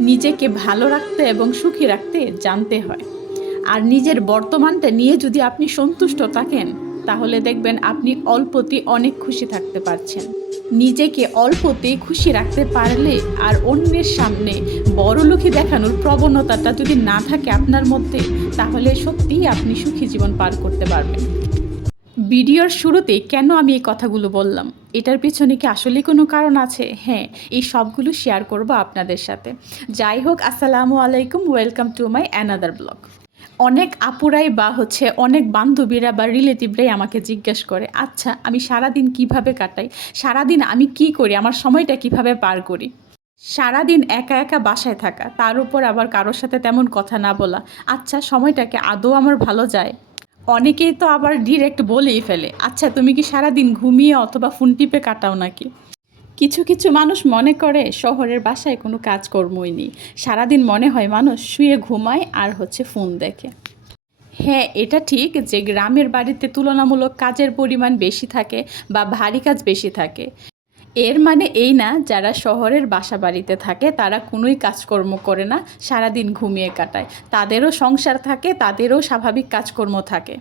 নিজেকে ভালো রাখতে এবং সুখী রাখতে জানতে হয়। আর নিজের বর্তমানটা নিয়ে যদি আপনি সন্তুষ্ট থাকেন, তাহলে দেখবেন আপনি অল্পতে অনেক খুশি থাকতে পারছেন। নিজেকে অল্পতে খুশি রাখতে পারলে আর অন্যের সামনে বড়লোকি দেখানোর প্রবণতাটা যদি না থাকে আপনার মধ্যে, তাহলে সত্যিই আপনি সুখী জীবন পার করতে পারবেন। ভিডিওর শুরুতে কেন আমি এই কথাগুলো বললাম? এটার পিছনে কি আসলে কোনো কারণ আছে? হ্যাঁ এই সবগুলো শেয়ার করব আপনাদের সাথে। যাই হোক, আসসালামু আলাইকুম welcome to my another blog অনেক আপুরাই বা হচ্ছে অনেক বান্ধবীরা বা রিলেটিভরাই আমাকে জিজ্ঞেস করে আচ্ছা আমি সারাদিন কীভাবে কাটাই? সারাদিন আমি কি করি? আমার সময়টা কীভাবে পার করি? সারাদিন একা একা বাসায় থাকা, তার উপর আবার কারোর সাথে তেমন কথা না বলা আচ্ছা সময়টাকে আদৌ আমার ভালো যায়? অনেকেই তো আবার ডিরেক্ট বলেই ফেলে আচ্ছা তুমি কি সারাদিন ঘুমিয়ে অথবা ফোন টিপে কাটাও নাকি? কিছু কিছু মানুষ মনে করে, শহরের বাসায় কোনো কাজকর্মই নেই। সারাদিন মনে হয় মানুষ শুয়ে ঘুমায় আর হচ্ছে ফোন দেখে। হ্যাঁ এটা ঠিক যে গ্রামের বাড়িতে তুলনামূলক কাজের পরিমাণ বেশি থাকে বা ভারী কাজ বেশি থাকে। এর মানে এই না, যারা শহরের বাসা বাড়িতে থাকে, তারা কোনোই কাজকর্ম করে না, সারাদিন ঘুমিয়ে কাটায়। তাদেরও সংসার থাকে, তাদেরও স্বাভাবিক কাজকর্ম থাকে।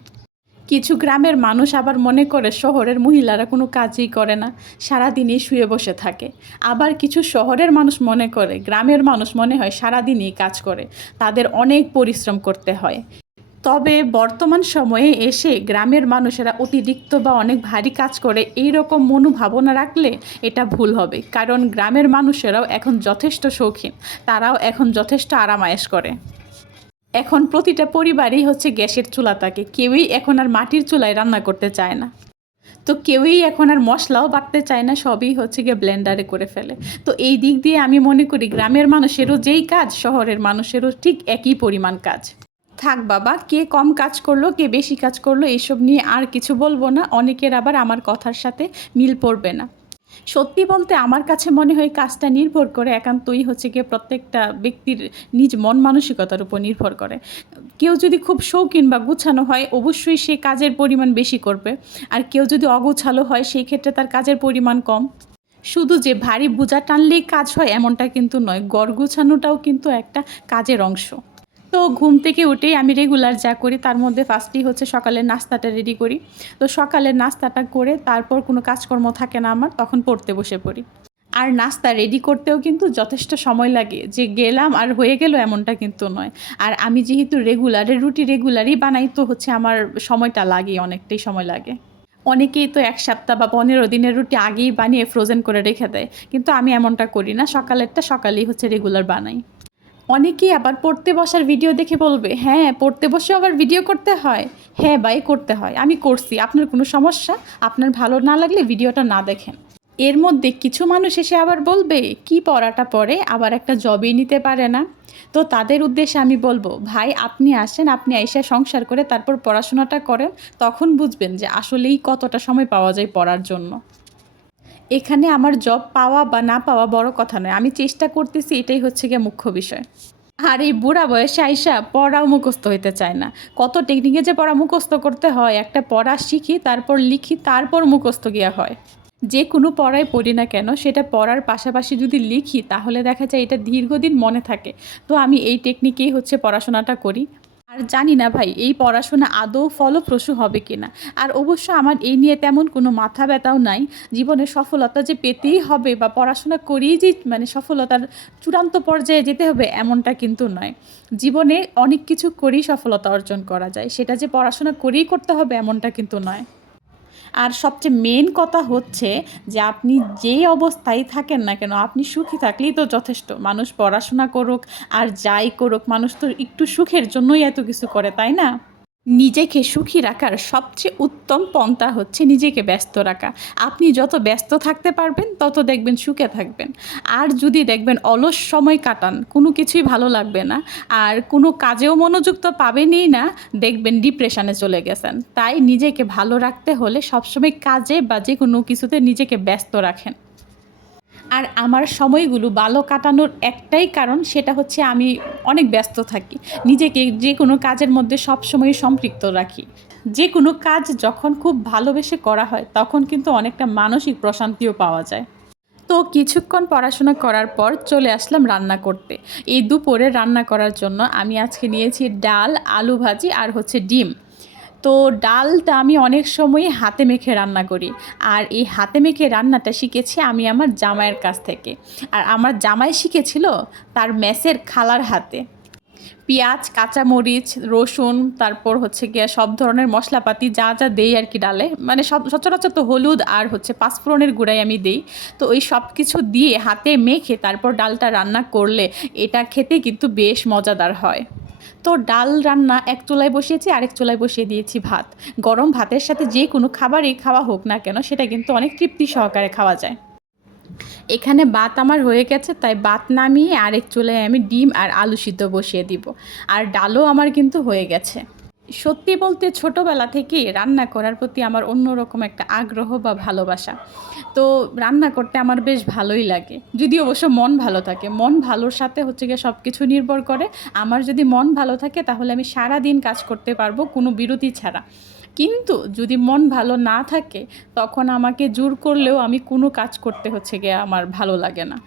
কিছু গ্রামের মানুষ আবার মনে করে শহরের মহিলারা কোনো কাজই করে না, সারাদিনই শুয়ে বসে থাকে। আবার কিছু শহরের মানুষ মনে করে, গ্রামের মানুষ মনে হয় সারাদিনই কাজ করে। তাদের অনেক পরিশ্রম করতে হয়। তবে বর্তমান সময়ে এসে গ্রামের মানুষেরা অতিরিক্ত বা অনেক ভারী কাজ করে এই রকম মনোভাবনা রাখলে এটা ভুল হবে। কারণ গ্রামের মানুষেরাও এখন যথেষ্ট শৌখিন তারাও এখন যথেষ্ট আরামায়েশ করে। এখন প্রতিটা পরিবারেই হচ্ছে গ্যাসের চুলা থাকে কেউই এখন আর মাটির চুলায় রান্না করতে চায় না। তো কেউই এখন আর মশলাও বাটতে চায় না, সবই হচ্ছে গিয়ে ব্লেন্ডারে করে ফেলে। তো এই দিক দিয়ে আমি মনে করি গ্রামের মানুষেরও যেই কাজ, শহরের মানুষেরও ঠিক একই পরিমাণ কাজ। থাক বাবা, কে কম কাজ করল, কে বেশি কাজ করল এইসব নিয়ে আর কিছু বলব না। অনেকের আবার আমার কথার সাথে মিল পড়বে না। সত্যি বলতে আমার কাছে মনে হয় কাজটা নির্ভর করে, একান্তই হচ্ছে গিয়ে প্রত্যেকটা ব্যক্তির নিজ মন মানসিকতার উপর নির্ভর করে। কেউ যদি খুব শৌখিন বা গুছানো হয়, অবশ্যই সে কাজের পরিমাণ বেশি করবে। আর কেউ যদি অগোছালো হয়, সেই ক্ষেত্রে তার কাজের পরিমাণ কম। শুধু যে ভারী বোঝা টানলেই কাজ হয়, এমনটা কিন্তু নয়। গড় গুছানোটাও কিন্তু একটা কাজের অংশ। তো ঘুম থেকে উঠেই আমি রেগুলার যা করি, তার মধ্যে ফার্স্টই হচ্ছে সকালের নাস্তাটা রেডি করি। তো সকালের নাস্তাটা করে তারপর কোনো কাজকর্ম থাকে না আমার, তখন পড়তে বসে পড়ি। আর নাস্তা রেডি করতেও কিন্তু যথেষ্ট সময় লাগে। যে গেলাম আর হয়ে গেল এমনটা কিন্তু নয়। আর আমি যেহেতু রেগুলারের রুটি রেগুলারই বানাই, তো হচ্ছে আমার সময়টা লাগে, অনেকটাই সময় লাগে। অনেকেই তো এক সপ্তাহ বা পনেরো দিনের রুটি আগেই বানিয়ে ফ্রোজেন করে রেখে দেয়। কিন্তু আমি এমনটা করি না, সকালেরটা সকালেই হচ্ছে রেগুলার বানাই। অনেকেই আবার পড়তে বসার ভিডিও দেখে বলবে হ্যাঁ পড়তে বসে আবার ভিডিও করতে হয়? হ্যাঁ বাই করতে হয়। আমি করছি। আপনার কোনো সমস্যা? আপনার ভালো না লাগলে ভিডিওটা না দেখেন। এর মধ্যে কিছু মানুষ এসে আবার বলবে, কি পড়াটা পড়ে? আবার একটা জবই নিতে পারে না। তো তাদের উদ্দেশ্যে আমি বলব, ভাই, আপনি আসেন, আপনি এসে সংসার করে তারপর পড়াশোনাটা করেন। তখন বুঝবেন যে আসলেই কতটা সময় পাওয়া যায় পড়ার জন্য। এখানে আমার জব পাওয়া বা না পাওয়া বড় কথা নয়। আমি চেষ্টা করতেছি, এটাই হচ্ছে গিয়ে মুখ্য বিষয়। আর এই বুড়া বয়সে আইসা পড়াও মুখস্থ হইতে চায় না। কত টেকনিকে যে পড়া মুখস্থ করতে হয়, একটা পড়া শিখি, তারপর লিখি, তারপর মুখস্থ গিয়া হয়। যে কোনো পড়ায় পড়ি না কেন, সেটা পড়ার পাশাপাশি যদি লিখি, তাহলে দেখা যায় এটা দীর্ঘদিন মনে থাকে। তো আমি এই টেকনিকেই হচ্ছে পড়াশোনাটা করি। আর জানি না ভাই, এই পড়াশোনা আদৌ ফলপ্রসূ হবে কিনা। আর অবশ্য আমার এই নিয়ে তেমন কোনো মাথা ব্যথাও নাই। জীবনে সফলতা যে পেতেই হবে বা পড়াশোনা করেই যে মানে সফলতার চূড়ান্ত পর্যায়ে যেতে হবে এমনটা কিন্তু নয়। জীবনে অনেক কিছু করেই সফলতা অর্জন করা যায়। সেটা যে পড়াশোনা করেই করতে হবে এমনটা কিন্তু নয়। আর সবচেয়ে মেন কথা হচ্ছে যে আপনি যেই অবস্থায় থাকেন না কেন, আপনি সুখী থাকলেই তো যথেষ্ট। মানুষ পড়াশোনা করুক আর যাই করুক, মানুষ তো একটু সুখের জন্যই এত কিছু করে, তাই না? নিজেকে সুখী রাখার সবচেয়ে উত্তম পন্থা হচ্ছে নিজেকে ব্যস্ত রাখা। আপনি যত ব্যস্ত থাকতে পারবেন, তত দেখবেন সুখে থাকবেন। আর যদি দেখবেন অলস সময় কাটান, কোনো কিছুই ভালো লাগবে না, আর কোনো কাজেও মনোযোগ তো পাবেনই না, দেখবেন ডিপ্রেশনে চলে গেছেন। তাই নিজেকে ভালো রাখতে হলে সবসময় কাজে বা যে কোনো কিছুতে নিজেকে ব্যস্ত রাখেন। আর আমার সময়গুলো ভালো কাটানোর একটাই কারণ সেটা হচ্ছে আমি অনেক ব্যস্ত থাকি। নিজেকে যে কোনো কাজের মধ্যে সবসময় সম্পৃক্ত রাখি। যে কোনো কাজ যখন খুব ভালোবেসে করা হয়, তখন কিন্তু অনেকটা মানসিক প্রশান্তিও পাওয়া যায়। তো কিছুক্ষণ পড়াশোনা করার পর চলে আসলাম রান্না করতে। এই দুপুরে রান্না করার জন্য আমি আজকে নিয়েছি ডাল, আলু ভাজি আর হচ্ছে ডিম। তো ডালটা আমি অনেক সময় হাতে মেখে রান্না করি। আর এই হাতে মেখে রান্নাটা শিখেছি আমি আমার জামাইয়ের কাছ থেকে। আর আমার জামাই শিখেছিল তার মেসের খালার হাতে। পেঁয়াজ, কাঁচামরিচ, রসুন, তারপর হচ্ছে গিয়ে সব ধরনের মশলাপাতি যা যা দেই আর কি ডালে। মানে সব সচরাচর তো হলুদ আর হচ্ছে পাঁচফোড়নের গুঁড়াই আমি দেই। তো ওই সব কিছু দিয়ে হাতে মেখে তারপর ডালটা রান্না করলে এটা খেতে কিন্তু বেশ মজাদার হয়। তো ডাল রান্না এক চুলায় বসিয়েছি, আরেক চুলায় বসিয়ে দিয়েছি ভাত। গরম ভাতের সাথে যে কোনো খাবারই খাওয়া হোক না কেন, সেটা কিন্তু অনেক তৃপ্তি সহকারে খাওয়া যায়। এখানে বাত আমার হয়ে গেছে, তাই বাত নামিয়ে আরেক চুলায় আমি ডিম আর আলু সিদ্ধ বসিয়ে দিব। আর ডালও আমার কিন্তু হয়ে গেছে। সত্যি বলতে ছোটোবেলা থেকেই রান্না করার প্রতি আমার অন্যরকম একটা আগ্রহ বা ভালোবাসা। তো রান্না করতে আমার বেশ ভালোই লাগে। যদি অবশ্য মন ভালো থাকে, মন ভালোর সাথে হচ্ছে গিয়ে সব কিছু নির্ভর করে। আমার যদি মন ভালো থাকে, তাহলে আমি সারা দিন কাজ করতে পারব কোনো বিরতি ছাড়া। কিন্তু যদি মন ভালো না থাকে, তখন আমাকে জোর করলেও আমি কোনো কাজ করতে হচ্ছে গিয়ে আমার ভালো লাগে না।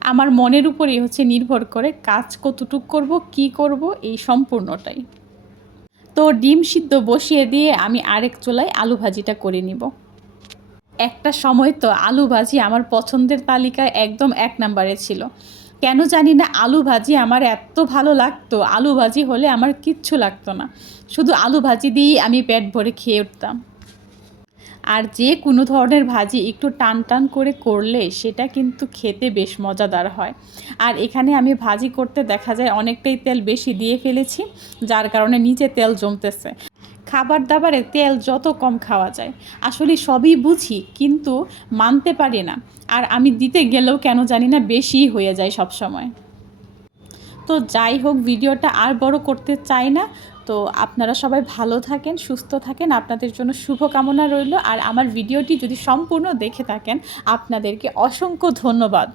আমার মনের উপরেই হচ্ছে নির্ভর করে কাজ কতটুক করব, কি করব, এই সম্পূর্ণটাই। তো ডিম সিদ্ধ বসিয়ে দিয়ে আমি আরেক চুলায় আলু ভাজিটা করে নিব। একটা সময় তো আলু ভাজি আমার পছন্দের তালিকায় একদম এক নম্বরে ছিল। কেন জানি না আলু ভাজি আমার এত ভালো লাগতো, আলু ভাজি হলে আমার কিচ্ছু লাগতো না। শুধু আলু ভাজি দিয়েই আমি পেট ভরে খেয়ে উঠতাম। আর যে কোনো ধরনের ভাজি একটু টান টান করে করলে সেটা কিন্তু খেতে বেশ মজাদার হয়। আর এখানে আমি ভাজি করতে দেখা যায় অনেকটাই তেল বেশি দিয়ে ফেলেছি, যার কারণে নিচে তেল জমতেছে। খাবার দাবারে তেল যত কম খাওয়া যায়, আসলে সবই বুঝি কিন্তু মানতে পারি না। আর আমি দিতে গেলেও কেন জানি না বেশি হয়ে যায় সব সময়। তো যাই হোক, ভিডিওটা আর বড় করতে চাই না। তো আপনারা সবাই ভালো থাকেন, সুস্থ থাকেন। আপনাদের জন্য শুভকামনা রইল। আর আমার ভিডিওটি যদি সম্পূর্ণ দেখে থাকেন, আপনাদেরকে অসংখ্য ধন্যবাদ।